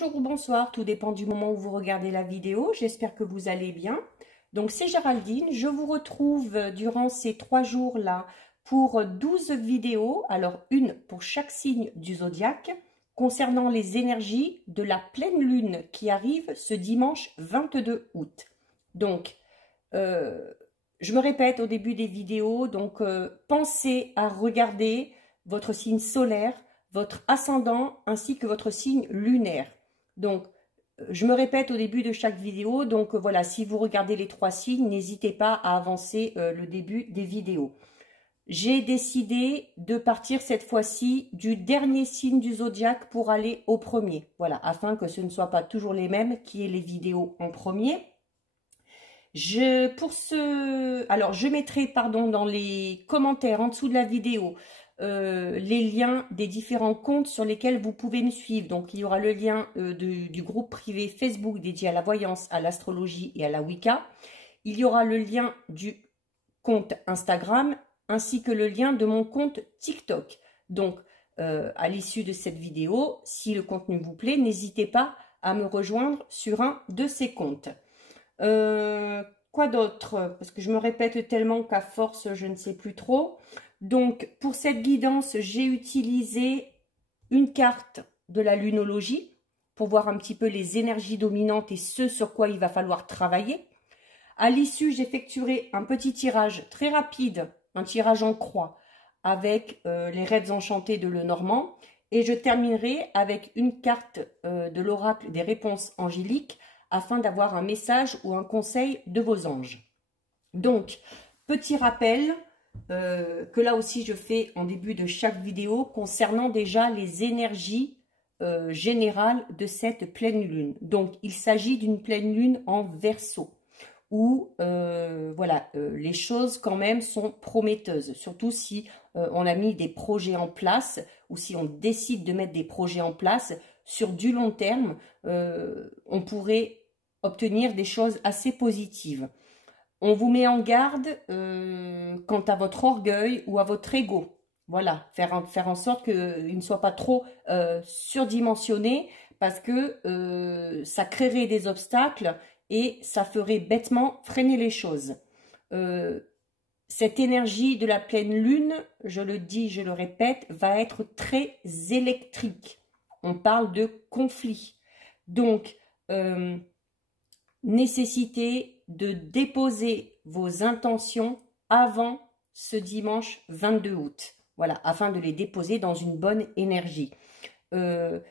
Bonjour ou bonsoir, tout dépend du moment où vous regardez la vidéo. J'espère que vous allez bien. Donc c'est Géraldine, je vous retrouve durant ces 3 jours-là pour 12 vidéos, alors une pour chaque signe du zodiaque, concernant les énergies de la pleine lune qui arrive ce dimanche 22 août. Donc, je me répète au début des vidéos, donc pensez à regarder votre signe solaire, votre ascendant ainsi que votre signe lunaire. Donc, je me répète au début de chaque vidéo, donc voilà, si vous regardez les 3 signes, n'hésitez pas à avancer le début des vidéos. J'ai décidé de partir cette fois-ci du dernier signe du zodiaque pour aller au premier. Voilà, afin que ce ne soit pas toujours les mêmes qui aient les vidéos en premier. Alors, je mettrai, pardon, dans les commentaires en dessous de la vidéo, les liens des différents comptes sur lesquels vous pouvez me suivre. Donc, il y aura le lien du groupe privé Facebook dédié à la voyance, à l'astrologie et à la Wicca. Il y aura le lien du compte Instagram ainsi que le lien de mon compte TikTok. Donc, à l'issue de cette vidéo, si le contenu vous plaît, n'hésitez pas à me rejoindre sur un de ces comptes. Quoi d'autre? Parce que je me répète tellement qu'à force, je ne sais plus trop. Donc, pour cette guidance, j'ai utilisé une carte de la lunologie pour voir un petit peu les énergies dominantes et ce sur quoi il va falloir travailler. À l'issue, j'effectuerai un petit tirage très rapide, un tirage en croix avec les rêves enchantés de Lenormand. Et je terminerai avec une carte de l'oracle des réponses angéliques afin d'avoir un message ou un conseil de vos anges. Donc, petit rappel que là aussi je fais en début de chaque vidéo concernant déjà les énergies générales de cette pleine lune. Donc, il s'agit d'une pleine lune en Verseau où voilà, les choses quand même sont prometteuses, surtout si on a mis des projets en place ou si on décide de mettre des projets en place sur du long terme, on pourrait obtenir des choses assez positives. On vous met en garde quant à votre orgueil ou à votre ego. Voilà, faire en sorte qu'il ne soit pas trop surdimensionné parce que ça créerait des obstacles et ça ferait bêtement freiner les choses. Cette énergie de la pleine lune, je le dis, je le répète, va être très électrique. On parle de conflit. Donc, nécessité de déposer vos intentions avant ce dimanche 22 août. Voilà, afin de les déposer dans une bonne énergie. Peut-être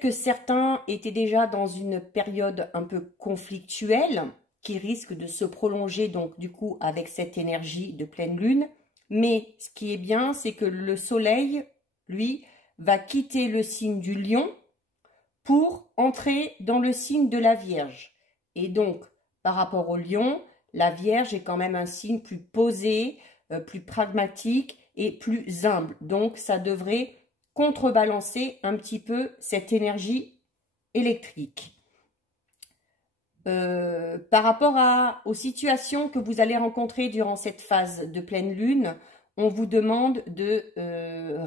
que certains étaient déjà dans une période un peu conflictuelle qui risque de se prolonger donc du coup avec cette énergie de pleine lune. Mais ce qui est bien, c'est que le soleil, lui, va quitter le signe du lion pour entrer dans le signe de la Vierge. Et donc, par rapport au lion, la Vierge est quand même un signe plus posé, plus pragmatique et plus humble. Donc, ça devrait contrebalancer un petit peu cette énergie électrique. Par rapport aux situations que vous allez rencontrer durant cette phase de pleine lune, on vous demande de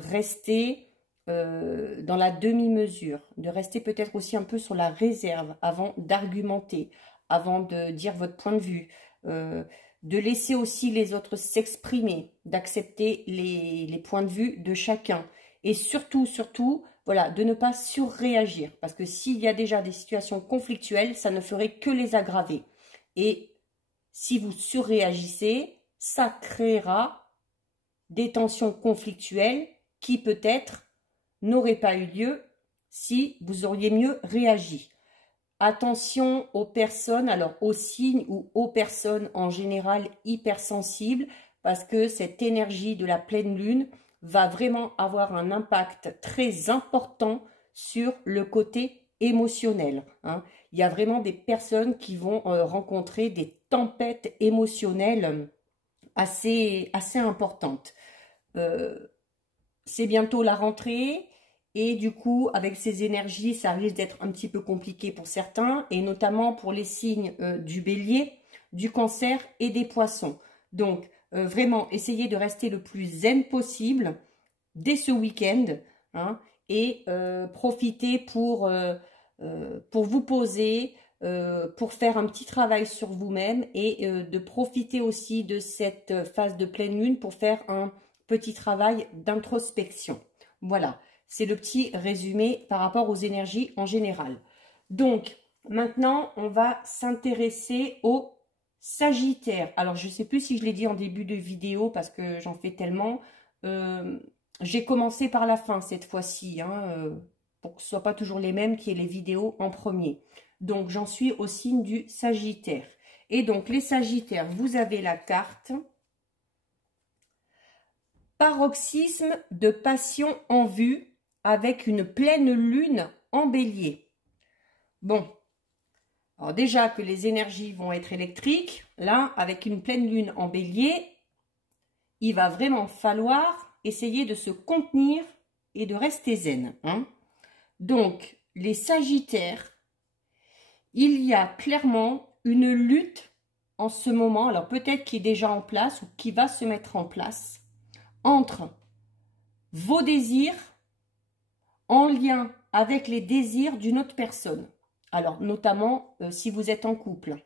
rester dans la demi-mesure, de rester peut-être aussi un peu sur la réserve avant d'argumenter, avant de dire votre point de vue, de laisser aussi les autres s'exprimer, d'accepter les points de vue de chacun. Et surtout, voilà, de ne pas surréagir. Parce que s'il y a déjà des situations conflictuelles, ça ne ferait que les aggraver. Et si vous surréagissez, ça créera des tensions conflictuelles qui peut-être n'auraient pas eu lieu si vous auriez mieux réagi. Attention aux personnes, alors aux signes ou aux personnes en général hypersensibles, parce que cette énergie de la pleine lune va vraiment avoir un impact très important sur le côté émotionnel. Hein. Il y a vraiment des personnes qui vont rencontrer des tempêtes émotionnelles assez importantes. C'est bientôt la rentrée et du coup, avec ces énergies, ça risque d'être un petit peu compliqué pour certains et notamment pour les signes du bélier, du cancer et des poissons. Donc, vraiment, essayez de rester le plus zen possible dès ce week-end. Hein, et profitez pour vous poser, pour faire un petit travail sur vous-même et de profiter aussi de cette phase de pleine lune pour faire un petit travail d'introspection. Voilà, c'est le petit résumé par rapport aux énergies en général. Donc, maintenant, on va s'intéresser au Sagittaire. Alors, je ne sais plus si je l'ai dit en début de vidéo parce que j'en fais tellement. J'ai commencé par la fin cette fois-ci, hein, pour que ce ne soit pas toujours les mêmes qui aient les vidéos en premier. Donc, j'en suis au signe du Sagittaire. Et donc, les Sagittaires, vous avez la carte paroxysme de passion en vue avec une pleine lune en bélier. Bon, alors déjà que les énergies vont être électriques, là, avec une pleine lune en bélier, il va vraiment falloir essayer de se contenir et de rester zen. Hein. Donc, les Sagittaires, il y a clairement une lutte en ce moment, alors peut-être qui est déjà en place ou qui va se mettre en place, entre vos désirs en lien avec les désirs d'une autre personne. Alors, notamment si vous êtes en couple.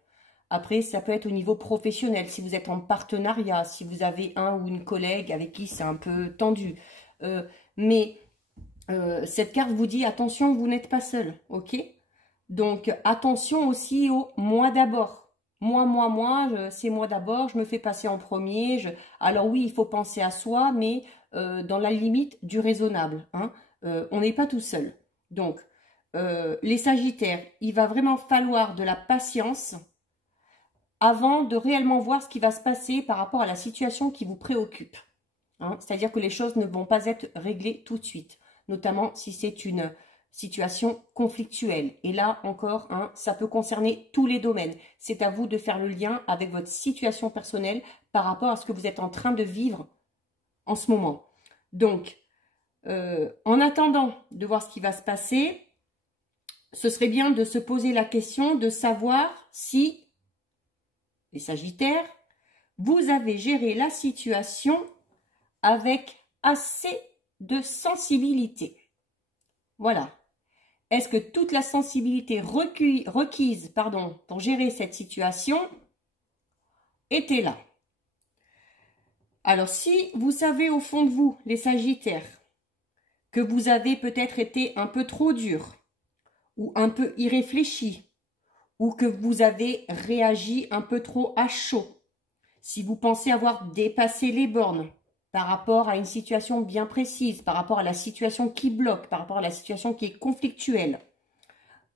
Après, ça peut être au niveau professionnel, si vous êtes en partenariat, si vous avez un ou une collègue avec qui c'est un peu tendu. Mais cette carte vous dit, attention, vous n'êtes pas seul, ok? Donc, attention aussi au moi d'abord. Moi, c'est moi d'abord, je me fais passer en premier. Alors oui, il faut penser à soi, mais dans la limite du raisonnable. Hein. On n'est pas tout seul. Donc, les Sagittaires, il va vraiment falloir de la patience avant de réellement voir ce qui va se passer par rapport à la situation qui vous préoccupe. Hein. C'est-à-dire que les choses ne vont pas être réglées tout de suite, notamment si c'est une situation conflictuelle. Et là encore, hein, ça peut concerner tous les domaines. C'est à vous de faire le lien avec votre situation personnelle par rapport à ce que vous êtes en train de vivre en ce moment. Donc, en attendant de voir ce qui va se passer, ce serait bien de se poser la question de savoir si, les Sagittaires, vous avez géré la situation avec assez de sensibilité. Voilà. Est-ce que toute la sensibilité requise pour gérer cette situation était là? Alors, si vous savez au fond de vous, les Sagittaires, que vous avez peut-être été un peu trop dur, ou un peu irréfléchi, ou que vous avez réagi un peu trop à chaud, si vous pensez avoir dépassé les bornes par rapport à une situation bien précise, par rapport à la situation qui bloque, par rapport à la situation qui est conflictuelle,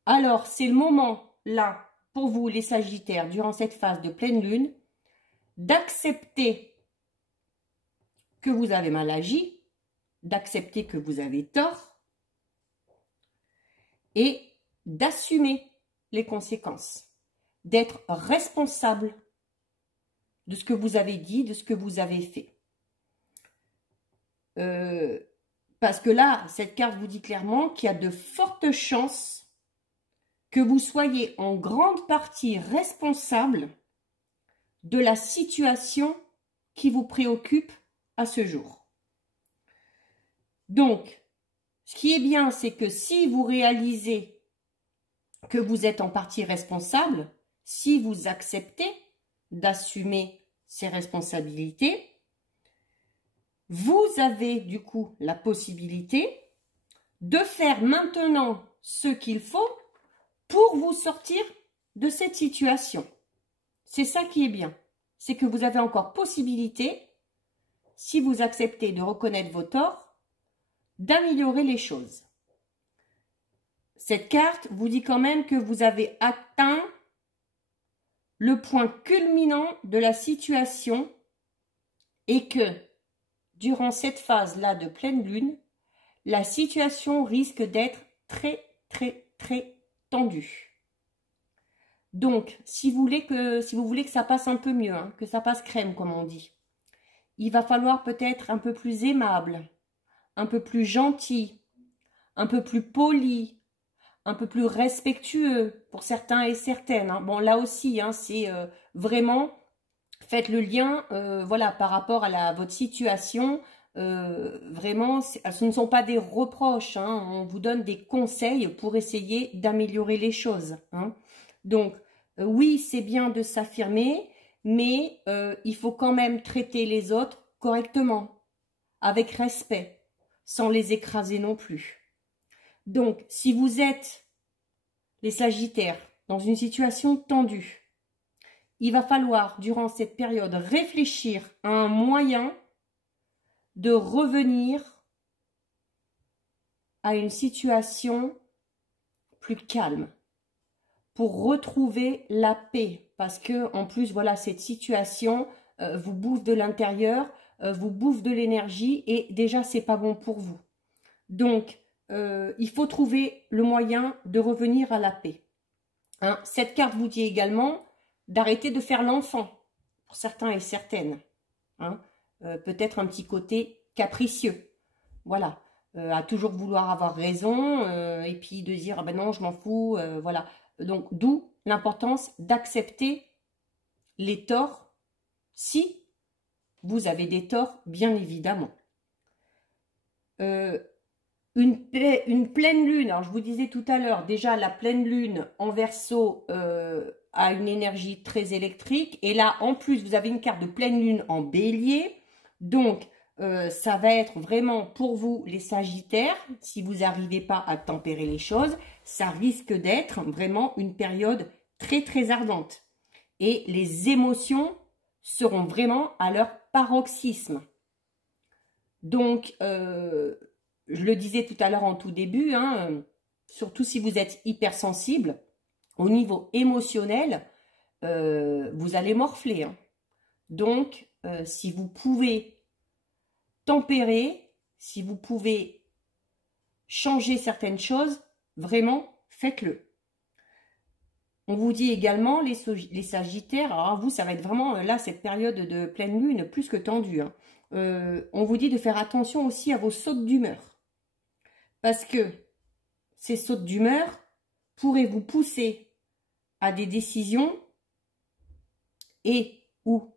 alors c'est le moment, là, pour vous les Sagittaires, durant cette phase de pleine lune, d'accepter que vous avez mal agi, d'accepter que vous avez tort et d'assumer les conséquences, d'être responsable de ce que vous avez dit, de ce que vous avez fait. Parce que là, cette carte vous dit clairement qu'il y a de fortes chances que vous soyez en grande partie responsable de la situation qui vous préoccupe à ce jour. Donc, ce qui est bien, c'est que si vous réalisez que vous êtes en partie responsable, si vous acceptez d'assumer ces responsabilités, vous avez du coup la possibilité de faire maintenant ce qu'il faut pour vous sortir de cette situation. C'est ça qui est bien. C'est que vous avez encore possibilité, si vous acceptez de reconnaître vos torts, d'améliorer les choses. Cette carte vous dit quand même que vous avez atteint le point culminant de la situation et que durant cette phase-là de pleine lune, la situation risque d'être très tendue. Donc, si vous voulez que ça passe un peu mieux, hein, que ça passe crème comme on dit, il va falloir peut-être un peu plus aimable, un peu plus gentil, un peu plus poli, un peu plus respectueux pour certains et certaines. Hein. Bon, là aussi, hein, c'est vraiment, faites le lien voilà, par rapport à votre situation. vraiment, ce ne sont pas des reproches, hein, on vous donne des conseils pour essayer d'améliorer les choses. Hein. Donc, oui, c'est bien de s'affirmer, mais il faut quand même traiter les autres correctement, avec respect, sans les écraser non plus. Donc, si vous êtes les Sagittaires dans une situation tendue, il va falloir, durant cette période, réfléchir à un moyen de revenir à une situation plus calme pour retrouver la paix. Parce que, en plus, voilà, cette situation vous bouffe de l'intérieur, vous bouffe de l'énergie et déjà, c'est pas bon pour vous. Donc, il faut trouver le moyen de revenir à la paix. Hein, cette carte vous dit également d'arrêter de faire l'enfant, pour certains et certaines. Hein, peut-être un petit côté capricieux. Voilà. À toujours vouloir avoir raison et puis de dire « ah ben non, je m'en fous ». Voilà. Donc, d'où l'importance d'accepter les torts si vous avez des torts, bien évidemment. Une pleine lune, alors je vous disais tout à l'heure, déjà la pleine lune en Verseau a une énergie très électrique. Et là, en plus, vous avez une carte de pleine lune en Bélier. Donc, ça va être vraiment pour vous, les Sagittaires, si vous n'arrivez pas à tempérer les choses, ça risque d'être vraiment une période très, très ardente. Et les émotions seront vraiment à leur paroxysme. Donc, je le disais tout à l'heure en tout début, hein, surtout si vous êtes hypersensible, au niveau émotionnel, vous allez morfler. Hein. Donc, si vous pouvez tempérer, si vous pouvez changer certaines choses, vraiment, faites-le. On vous dit également, les Sagittaires, alors vous, ça va être vraiment, là, cette période de pleine lune, plus que tendue. Hein. On vous dit de faire attention aussi à vos sautes d'humeur. Parce que ces sautes d'humeur pourraient vous pousser à des décisions et ou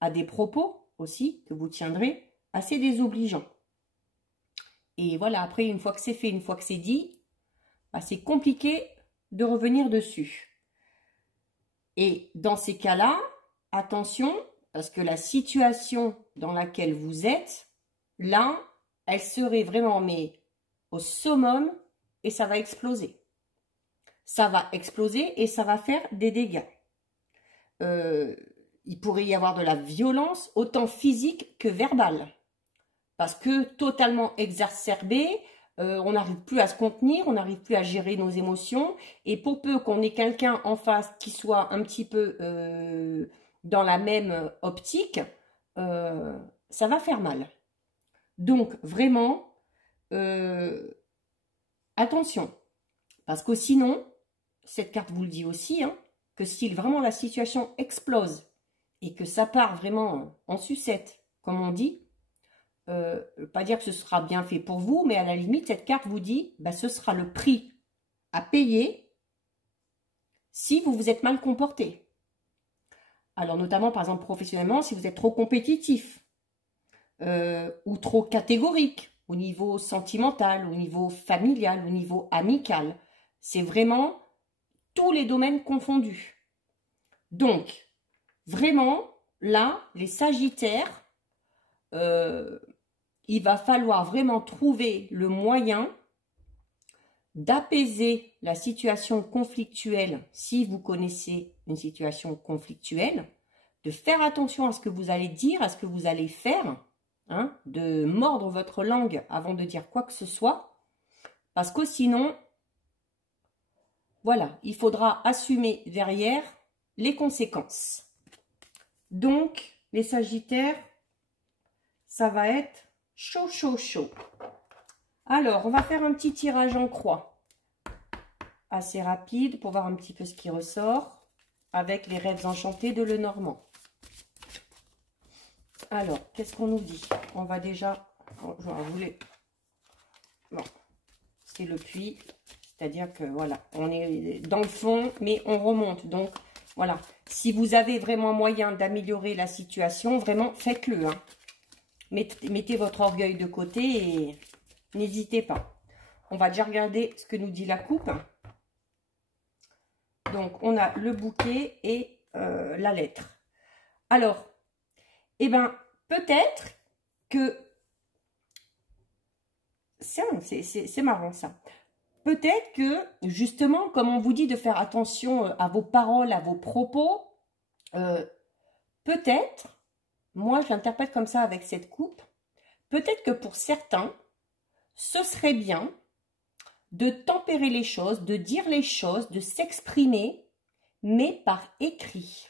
à des propos aussi que vous tiendrez assez désobligeants. Et voilà, après, une fois que c'est fait, une fois que c'est dit, bah, c'est compliqué de revenir dessus. Et dans ces cas-là, attention, parce que la situation dans laquelle vous êtes, là, elle serait vraiment mais au summum et ça va exploser. Ça va exploser et ça va faire des dégâts. Il pourrait y avoir de la violence, autant physique que verbale. Parce que totalement exacerbé, on n'arrive plus à se contenir, on n'arrive plus à gérer nos émotions. Et pour peu qu'on ait quelqu'un en face qui soit un petit peu dans la même optique, ça va faire mal. Donc, vraiment, attention. Parce que sinon, cette carte vous le dit aussi, hein, que si vraiment la situation explose et que ça part vraiment en sucette, comme on dit, pas dire que ce sera bien fait pour vous, mais à la limite, cette carte vous dit, bah, ce sera le prix à payer si vous vous êtes mal comporté. Alors, notamment, par exemple, professionnellement, si vous êtes trop compétitif ou trop catégorique au niveau sentimental, au niveau familial, au niveau amical. C'est vraiment tous les domaines confondus. Donc, vraiment, là, les Sagittaires, il va falloir vraiment trouver le moyen d'apaiser la situation conflictuelle, si vous connaissez une situation conflictuelle, de faire attention à ce que vous allez dire, à ce que vous allez faire, hein, de mordre votre langue avant de dire quoi que ce soit, parce que sinon, voilà, il faudra assumer derrière les conséquences. Donc, les Sagittaires, ça va être chaud, chaud, chaud. Alors, on va faire un petit tirage en croix, assez rapide, pour voir un petit peu ce qui ressort, avec les rêves enchantés de Lenormand. Alors, qu'est-ce qu'on nous dit? On va déjà... je voulais... Bon, c'est le puits, c'est-à-dire que, voilà, on est dans le fond, mais on remonte. Donc, voilà, si vous avez vraiment moyen d'améliorer la situation, vraiment, faites-le, hein. mettez votre orgueil de côté et n'hésitez pas. On va déjà regarder ce que nous dit la coupe. Donc, on a le bouquet et la lettre. Alors, eh bien, peut-être que... C'est marrant, ça. Peut-être que, justement, comme on vous dit de faire attention à vos paroles, à vos propos, peut-être, moi je l'interprète comme ça avec cette coupe, peut-être que pour certains, ce serait bien de tempérer les choses, de dire les choses, de s'exprimer, mais par écrit.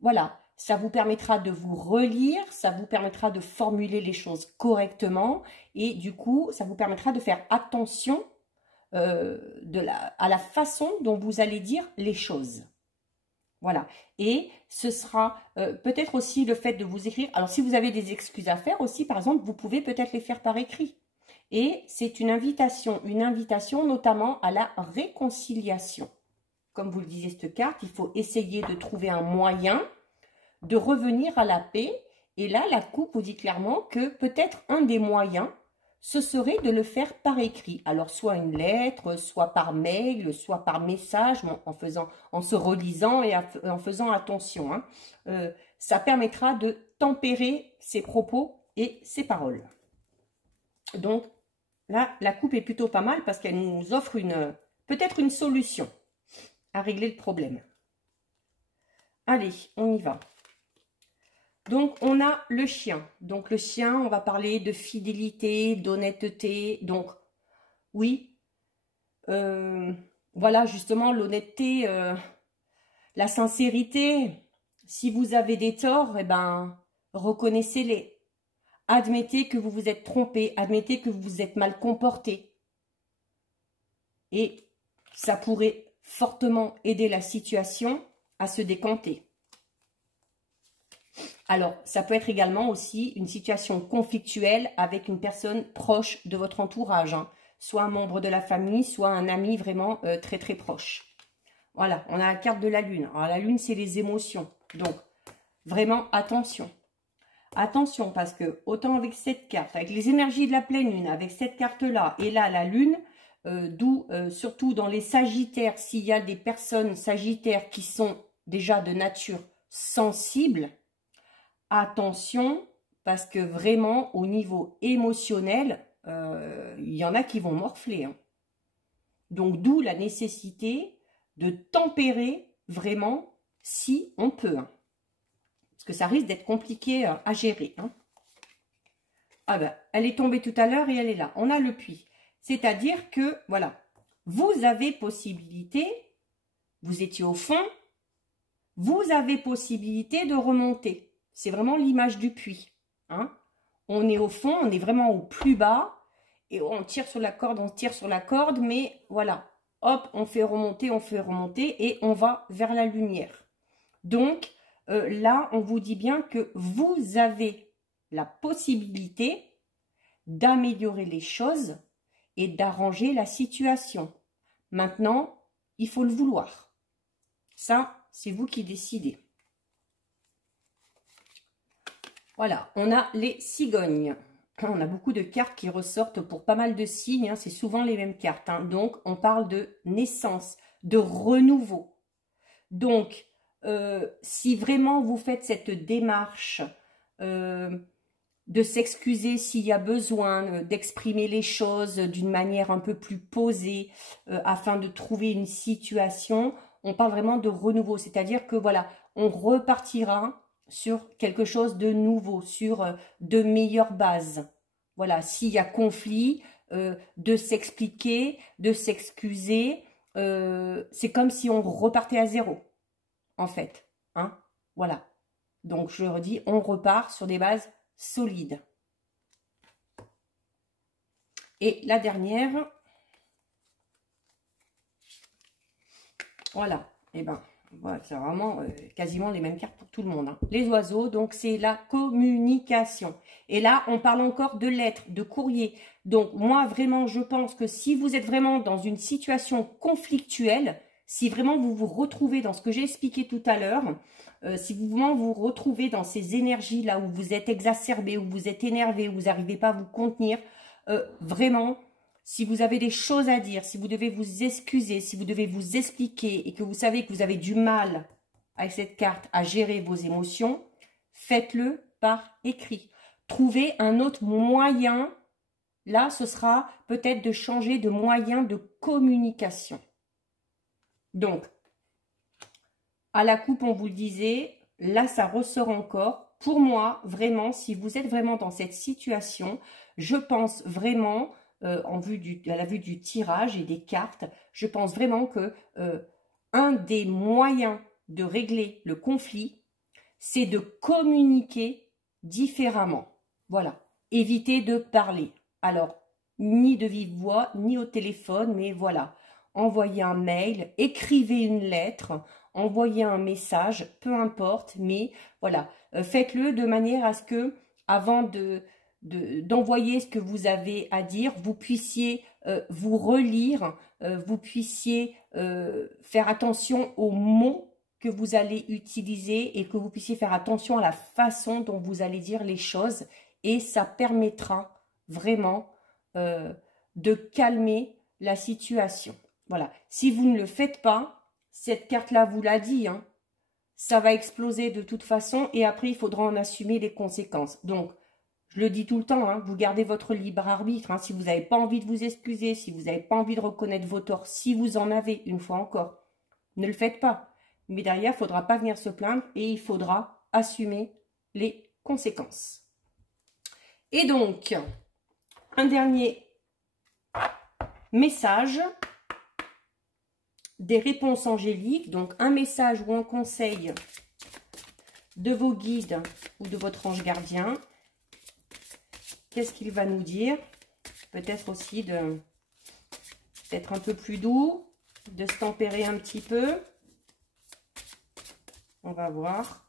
Voilà, ça vous permettra de vous relire, ça vous permettra de formuler les choses correctement et du coup, ça vous permettra de faire attention à la façon dont vous allez dire les choses. Voilà. Et ce sera peut-être aussi le fait de vous écrire. Alors, si vous avez des excuses à faire aussi, par exemple, vous pouvez peut-être les faire par écrit. Et c'est une invitation notamment à la réconciliation. Comme vous le disiez, cette carte, il faut essayer de trouver un moyen de revenir à la paix. Et là, la coupe vous dit clairement que peut-être un des moyens, ce serait de le faire par écrit. Alors, soit une lettre, soit par mail, soit par message, en se relisant et en faisant attention. Hein. Ça permettra de tempérer ses propos et ses paroles. Donc, là, la coupe est plutôt pas mal parce qu'elle nous offre peut-être une solution à régler le problème. Allez, on y va. Donc, on a le chien. Donc, le chien, on va parler de fidélité, d'honnêteté. Donc, oui, voilà, justement, l'honnêteté, la sincérité. Si vous avez des torts, eh ben, reconnaissez-les. Admettez que vous vous êtes trompé. Admettez que vous vous êtes mal comporté. Et ça pourrait fortement aider la situation à se décanter. Alors, ça peut être également aussi une situation conflictuelle avec une personne proche de votre entourage, hein. Soit un membre de la famille, soit un ami vraiment très très proche. Voilà, on a la carte de la lune. Alors, la lune, c'est les émotions. Donc, vraiment, attention. Attention, parce que autant avec cette carte, avec les énergies de la pleine lune, avec cette carte-là, et là, la lune, d'où, surtout dans les sagittaires, s'il y a des personnes sagittaires qui sont déjà de nature sensible, attention, parce que vraiment, au niveau émotionnel, il y en a qui vont morfler. Hein. Donc, d'où la nécessité de tempérer vraiment si on peut. Hein. Parce que ça risque d'être compliqué à gérer. Hein. Ah ben, elle est tombée tout à l'heure et elle est là. On a le puits. C'est-à-dire que, voilà, vous avez possibilité, vous étiez au fond, vous avez possibilité de remonter. C'est vraiment l'image du puits. Hein. On est au fond, on est vraiment au plus bas. Et on tire sur la corde, mais voilà. Hop, on fait remonter et on va vers la lumière. Donc, là, on vous dit bien que vous avez la possibilité d'améliorer les choses et d'arranger la situation. Maintenant, il faut le vouloir. Ça, c'est vous qui décidez. Voilà, on a les cigognes. On a beaucoup de cartes qui ressortent pour pas mal de signes. Hein, c'est souvent les mêmes cartes. Hein. Donc, on parle de naissance, de renouveau. Donc, si vraiment vous faites cette démarche de s'excuser s'il y a besoin, d'exprimer les choses d'une manière un peu plus posée afin de trouver une situation, on parle vraiment de renouveau. C'est-à-dire que voilà, on repartira sur quelque chose de nouveau, sur de meilleures bases. Voilà, s'il y a conflit, de s'expliquer, de s'excuser, c'est comme si on repartait à zéro, en fait. Hein, voilà. Donc, je redis, on repart sur des bases solides. Et la dernière, voilà, et ben. Voilà, c'est vraiment quasiment les mêmes cartes pour tout le monde. Hein. Les oiseaux, donc c'est la communication. Et là, on parle encore de lettres, de courrier. Donc moi, vraiment, je pense que si vous êtes vraiment dans une situation conflictuelle, Si vraiment vous vous retrouvez dans ce que j'ai expliqué tout à l'heure, si vous vraiment vous retrouvez dans ces énergies-là où vous êtes exacerbé, où vous êtes énervé, où vous n'arrivez pas à vous contenir, vraiment, si vous avez des choses à dire, si vous devez vous excuser, si vous devez vous expliquer et que vous savez que vous avez du mal avec cette carte à gérer vos émotions, faites-le par écrit. Trouvez un autre moyen. Là, ce sera peut-être de changer de moyen de communication. Donc, à la coupe, on vous le disait, là, ça ressort encore. Pour moi, vraiment, si vous êtes vraiment dans cette situation, je pense vraiment, à la vue du tirage et des cartes, je pense vraiment que un des moyens de régler le conflit, c'est de communiquer différemment. Voilà, évitez de parler. Alors, ni de vive voix, ni au téléphone, mais voilà. Envoyez un mail, écrivez une lettre, envoyez un message, peu importe, mais voilà. Faites-le de manière à ce que, avant d'envoyer ce que vous avez à dire, vous puissiez vous relire, vous puissiez faire attention aux mots que vous allez utiliser et que vous puissiez faire attention à la façon dont vous allez dire les choses. Et ça permettra vraiment de calmer la situation. Voilà. Si vous ne le faites pas, cette carte-là vous l'a dit, hein, ça va exploser de toute façon et après, il faudra en assumer les conséquences. Donc, je le dis tout le temps, hein, vous gardez votre libre arbitre. Hein, si vous n'avez pas envie de vous excuser, si vous n'avez pas envie de reconnaître vos torts, si vous en avez, une fois encore, ne le faites pas. Mais derrière, il ne faudra pas venir se plaindre et il faudra assumer les conséquences. Et donc, un dernier message des réponses angéliques. Donc, un message ou un conseil de vos guides ou de votre ange gardien. Qu'est-ce qu'il va nous dire? Peut-être aussi d'être un peu plus doux, de se tempérer un petit peu. On va voir.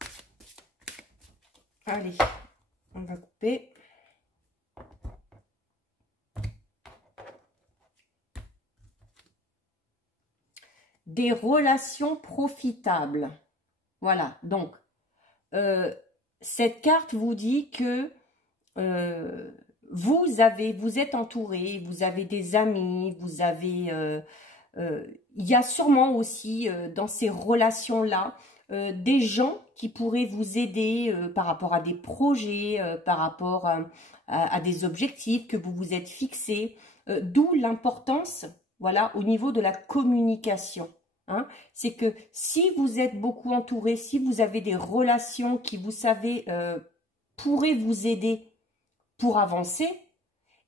Allez, on va couper. Des relations profitables. Voilà, donc, cette carte vous dit que vous êtes entouré, vous avez des amis, vous avez... il y a sûrement aussi dans ces relations-là des gens qui pourraient vous aider par rapport à des projets, par rapport à des objectifs que vous vous êtes fixés, d'où l'importance, voilà, au niveau de la communication. Hein. C'est que si vous êtes beaucoup entouré, si vous avez des relations qui, vous savez, pourraient vous aider pour avancer,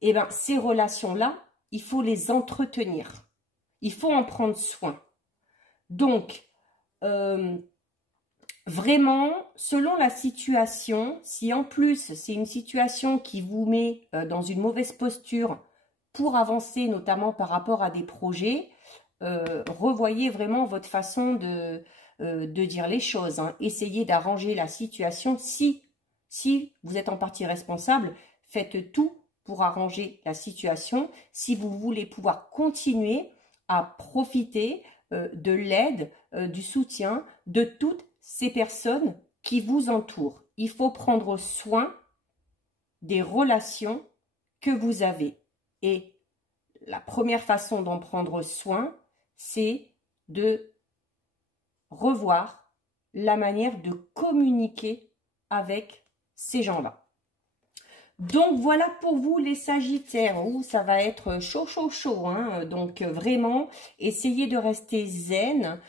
eh bien, ces relations-là, il faut les entretenir. Il faut en prendre soin. Donc, vraiment, selon la situation, si en plus c'est une situation qui vous met dans une mauvaise posture pour avancer, notamment par rapport à des projets, revoyez vraiment votre façon de dire les choses. Hein. Essayez d'arranger la situation. Si vous êtes en partie responsable, faites tout pour arranger la situation. Si vous voulez pouvoir continuer à profiter de l'aide, du soutien de toutes ces personnes qui vous entourent. Il faut prendre soin des relations que vous avez. Et la première façon d'en prendre soin, c'est de revoir la manière de communiquer avec ces gens-là. Donc, voilà pour vous les Sagittaires, où ça va être chaud, chaud, chaud. Hein. Donc, vraiment, essayez de rester zen,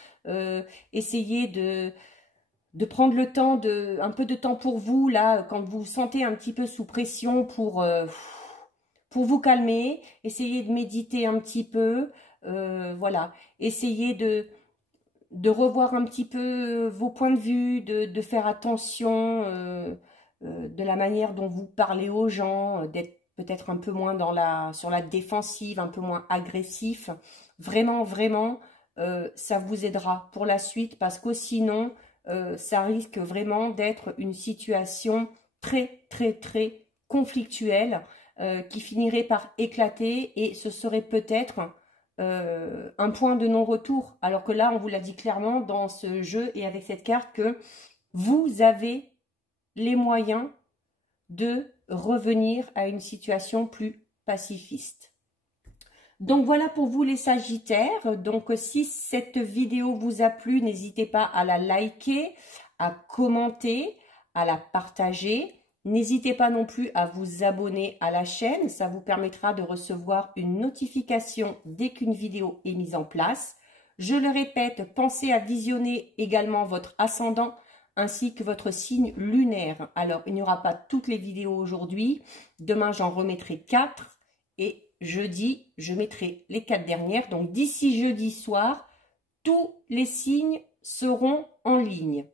essayez de prendre le temps, un peu de temps pour vous, là, quand vous vous sentez un petit peu sous pression pour vous calmer. Essayez de méditer un petit peu, voilà. Essayez de revoir un petit peu vos points de vue, de faire attention de la manière dont vous parlez aux gens, d'être peut-être un peu moins sur la défensive, un peu moins agressif. Vraiment, vraiment, ça vous aidera pour la suite parce que sinon, ça risque vraiment d'être une situation très, très, très conflictuelle qui finirait par éclater et ce serait peut-être un point de non-retour. Alors que là, on vous l'a dit clairement dans ce jeu et avec cette carte que vous avez les moyens de revenir à une situation plus pacifiste. Donc voilà pour vous les Sagittaires. Donc si cette vidéo vous a plu, n'hésitez pas à la liker, à commenter, à la partager. N'hésitez pas non plus à vous abonner à la chaîne. Ça vous permettra de recevoir une notification dès qu'une vidéo est mise en place. Je le répète, pensez à visionner également votre ascendant ainsi que votre signe lunaire. Alors, il n'y aura pas toutes les vidéos aujourd'hui. Demain, j'en remettrai 4 et jeudi, je mettrai les 4 dernières. Donc, d'ici jeudi soir, tous les signes seront en ligne.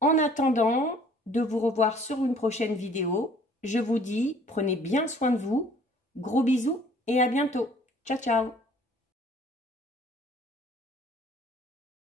En attendant de vous revoir sur une prochaine vidéo, je vous dis, prenez bien soin de vous. Gros bisous et à bientôt. Ciao, ciao.